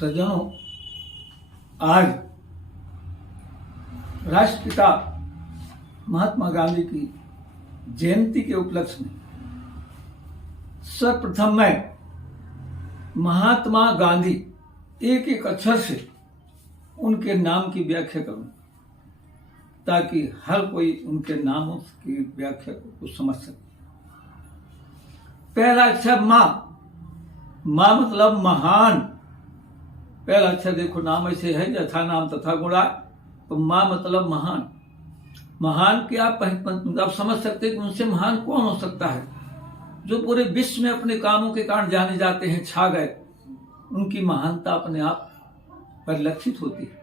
सज्जनों, आज राष्ट्रपिता महात्मा गांधी की जयंती के उपलक्ष्य में सर्वप्रथम मैं महात्मा गांधी एक एक अक्षर से उनके नाम की व्याख्या करूं ताकि हर कोई उनके नामों की व्याख्या को समझ सके। पहला अक्षर मां मतलब महान। पहला अक्षर देखो, नाम ऐसे है यथा नाम तथा गुणा, तो मां मतलब महान। महान क्या आप समझ सकते हैं कि उनसे महान कौन हो सकता है जो पूरे विश्व में अपने कामों के कारण जाने जाते हैं, छा गए। उनकी महानता अपने आप परिलक्षित होती है।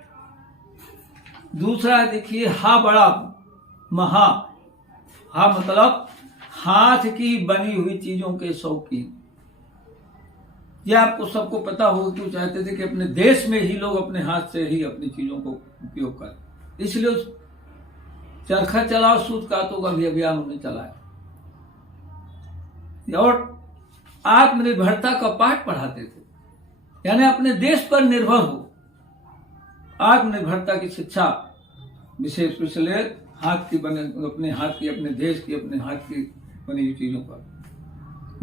दूसरा देखिए, हा बड़ा महा। हा मतलब हाथ की बनी हुई चीजों के शौकीन। यह आपको सबको पता होगा कि वो चाहते थे कि अपने देश में ही लोग अपने हाथ से ही अपनी चीजों को उपयोग करें, इसलिए चरखा चलाओ सूत कातो का भी अभियान उन्होंने चलाया और आत्मनिर्भरता का पाठ पढ़ाते थे, यानी अपने देश पर निर्भर हो। आत्मनिर्भरता की शिक्षा विशेष रूप से हाथ की बने, अपने हाथ की, अपने देश की, अपने हाथ की बनी हुई चीजों पर।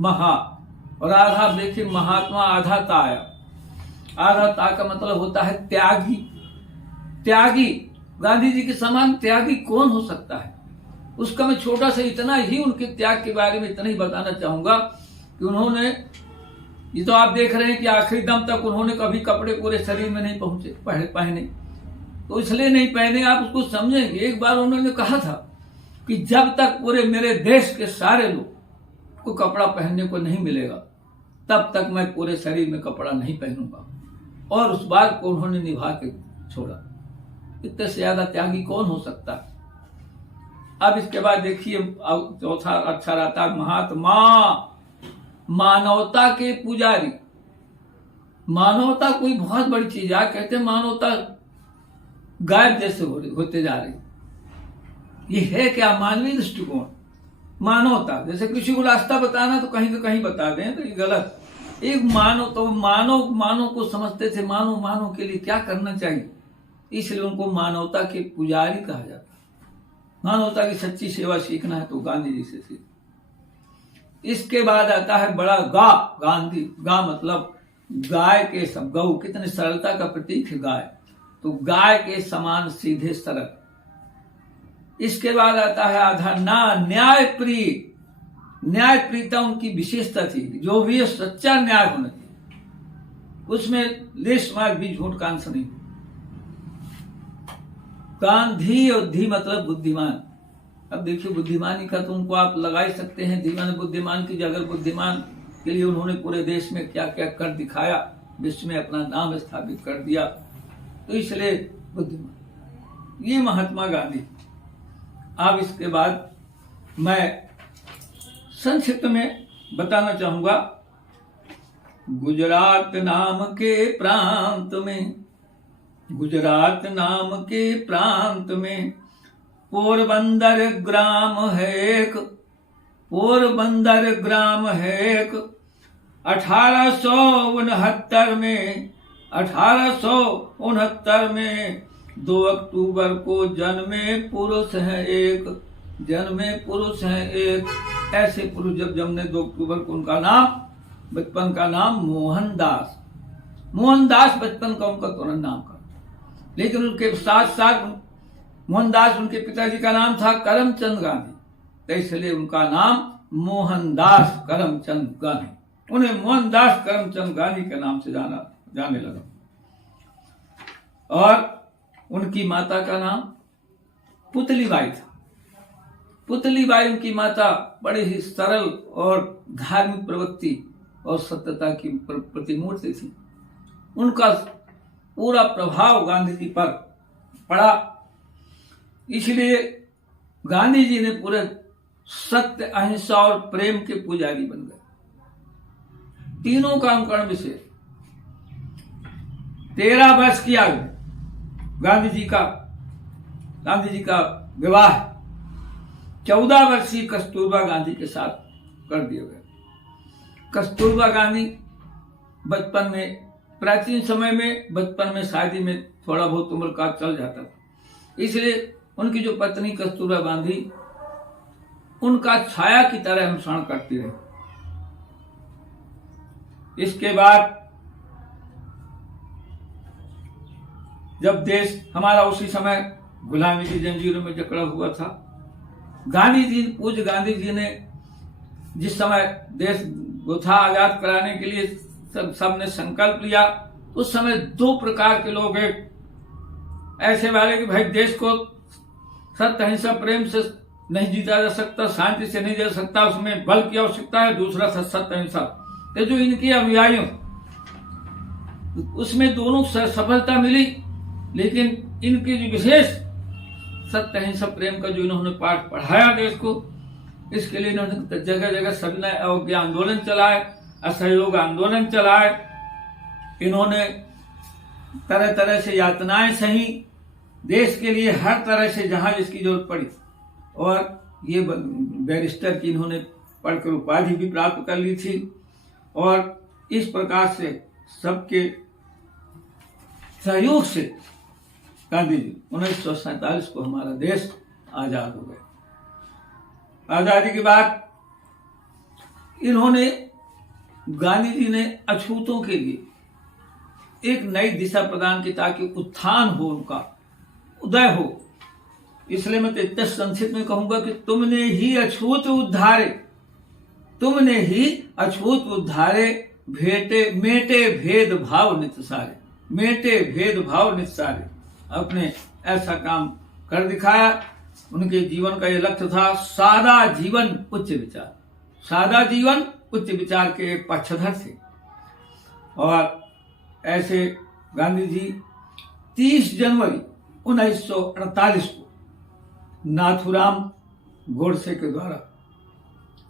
महा और आधा देखिए, महात्मा आधा ता आया। आधा ता का मतलब होता है त्यागी। त्यागी, गांधी जी के समान त्यागी कौन हो सकता है। उसका मैं छोटा सा इतना ही उनके त्याग के बारे में इतना ही बताना चाहूंगा कि उन्होंने, ये तो आप देख रहे हैं कि आखिरी दम तक उन्होंने कभी कपड़े पूरे शरीर में नहीं पहने। तो इसलिए नहीं पहने, आप उसको समझेंगे। एक बार उन्होंने कहा था कि जब तक पूरे मेरे देश के सारे लोग को कपड़ा पहनने को नहीं मिलेगा तब तक मैं पूरे शरीर में कपड़ा नहीं पहनूंगा, और उस बात को उन्होंने निभा के छोड़ा। इतने से ज्यादा त्यागी कौन हो सकता है। अब इसके बाद देखिए, चौथा अक्षर आता है महात्मा। मानवता के पुजारी। मानवता कोई बहुत बड़ी चीज है। कहते हैं मानवता गायब जैसे होते जा रही। ये है क्या मानवीय दृष्टिकोण। मानवता, जैसे किसी को रास्ता बताना तो कहीं बता दें, तो ये गलत। एक मानव को समझते थे, मानव के लिए क्या करना चाहिए, इसलिए उनको मानवता के पुजारी कहा जाता है। मानवता की सच्ची सेवा सीखना है तो गांधी जी से सीख। इसके बाद आता है बड़ा गा। गांधी, गा मतलब गाय के सब, गौ कितनी सरलता का प्रतीक है गाय, तो गाय के समान सीधे सरल। इसके बाद आता है आधा ना, न्याय प्रिय। न्याय प्रियता उनकी विशेषता थी। जो भी सच्चा न्याय होना चाहिए, उसमें लेश मार भी झूठ का अंश नहीं। गांधी और धी मतलब बुद्धिमान। अब देखिए, बुद्धिमानी का तो उनको आप लगा ही सकते हैं। धी माने बुद्धिमान की जगह। बुद्धिमान के लिए उन्होंने पूरे देश में क्या क्या कर दिखाया, विश्व में अपना नाम स्थापित कर दिया, तो इसलिए बुद्धिमान। ये महात्मा गांधी। अब इसके बाद मैं संक्षिप्त में बताना चाहूंगा। गुजरात नाम के प्रांत में, गुजरात नाम के प्रांत में पोरबंदर ग्राम है एक। पोरबंदर ग्राम है एक। 1869 में 2 अक्टूबर को जन्मे पुरुष है एक। जन्मे पुरुष है एक। ऐसे पुरुष जब जन्मे 2 अक्टूबर को, उनका नाम, बचपन का नाम मोहनदास। मोहनदास बचपन का उनका तुरंत नाम का, लेकिन उनके साथ साथ मोहनदास, उनके पिताजी का नाम था करमचंद गांधी, तो इसलिए उनका नाम मोहनदास करमचंद गांधी। उन्हें मोहनदास करमचंद गांधी के नाम से जाने लगा। और उनकी माता का नाम पुतलीबाई था। पुतलीबाई उनकी माता बड़े ही सरल और धार्मिक प्रवृत्ति और सत्यता की प्रतिमूर्ति थी। उनका पूरा प्रभाव गांधी जी पर पड़ा, इसलिए गांधी जी ने पूरे सत्य, अहिंसा और प्रेम के पुजारी बन गए। तीनों का अंकरण विशेष। 13 वर्ष की आयु गांधी जी का विवाह 14 वर्षीय कस्तूरबा गांधी के साथ कर दिया गया। कस्तूरबा गांधी बचपन में प्राचीन समय में बचपन में शादी में थोड़ा बहुत उम्र का चल जाता था, इसलिए उनकी जो पत्नी कस्तूरबा गांधी उनका छाया की तरह अनुसरण करती रही। इसके बाद जब देश हमारा उसी समय गुलामी की जंजीरों में जकड़ा हुआ था, गांधी जी, पूज्य गांधी जी ने जिस समय देश को था आजाद कराने के लिए सबने संकल्प लिया, उस समय दो प्रकार के लोग, एक ऐसे वाले कि भाई देश को सत्य अहिंसा प्रेम से नहीं जीता जा सकता, शांति से नहीं जा सकता, उसमें बल की आवश्यकता है। दूसरा था सत्य अहिंसा। तो जो इनके अनुयायियों, उसमें दोनों सफलता मिली, लेकिन इनकी जो विशेष सत्य अहिंसा प्रेम का जो इन्होंने पाठ पढ़ाया देश को, इसके लिए इन्होंने जगह जगह सविनय अवज्ञा आंदोलन चलाए, असहयोग आंदोलन चलाए, इन्होंने तरह तरह से यातनाएं सही देश के लिए, हर तरह से जहां जिसकी जरूरत पड़ी। और ये बैरिस्टर की इन्होंने पढ़कर उपाधि भी प्राप्त कर ली थी। और इस प्रकार से सबके सहयोग से गांधी जी 1947 को हमारा देश आजाद हो गया। आजादी के बाद इन्होंने, गांधी जी ने अछूतों के लिए एक नई दिशा प्रदान की ताकि उत्थान हो, उनका उदय हो। इसलिए मैं तो इतने संक्षिप्त में कहूंगा कि तुमने ही अछूत उद्धारे, तुमने ही अछूत उद्धारे, भेटे मेटे भेद भाव नित सारे, मेटे भेद भाव नित सारे। अपने ऐसा काम कर दिखाया। उनके जीवन का ये लक्ष्य था, सादा जीवन उच्च विचार, सादा जीवन उच्च विचार के पक्षधर थे। और ऐसे गांधी जी 30 जनवरी 1948 को नाथूराम गोडसे के द्वारा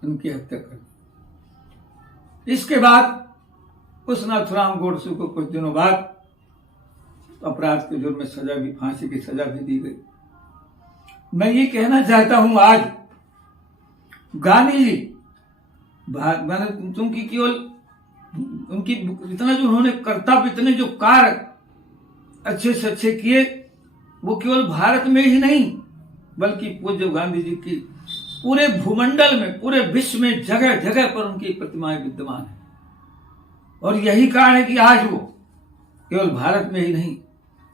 उनकी हत्या कर दी। इसके बाद उस नाथूराम गोडसे को कुछ दिनों बाद अपराध के जुर्म में सजा भी, फांसी की सजा भी दी गई। मैं ये कहना चाहता हूं, आज गांधी जी तुमकी केवल उनकी इतना जो उन्होंने कर्तव्य, इतने जो कार्य अच्छे से अच्छे किए, वो केवल भारत में ही नहीं बल्कि पूज्य गांधी जी की पूरे भूमंडल में, पूरे विश्व में जगह जगह पर उनकी प्रतिमाएं विद्यमान है। और यही कारण है कि आज वो केवल भारत में ही नहीं,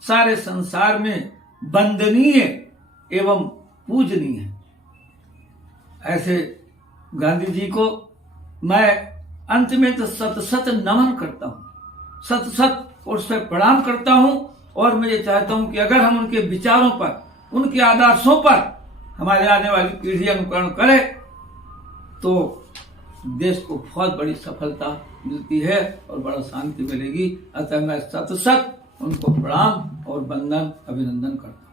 सारे संसार में वंदनीय एवं पूजनीय है। ऐसे गांधी जी को मैं अंत में तो सत सत नमन करता हूं, सत सत उससे प्रणाम करता हूं। और मैं ये चाहता हूं कि अगर हम उनके विचारों पर, उनके आदर्शों पर हमारे आने वाली पीढ़ी अनुकरण करे तो देश को बहुत बड़ी सफलता मिलती है और बड़ा शांति मिलेगी। अतः मैं सत सत उनको प्रणाम और वंदन, अभिनंदन करता हूं।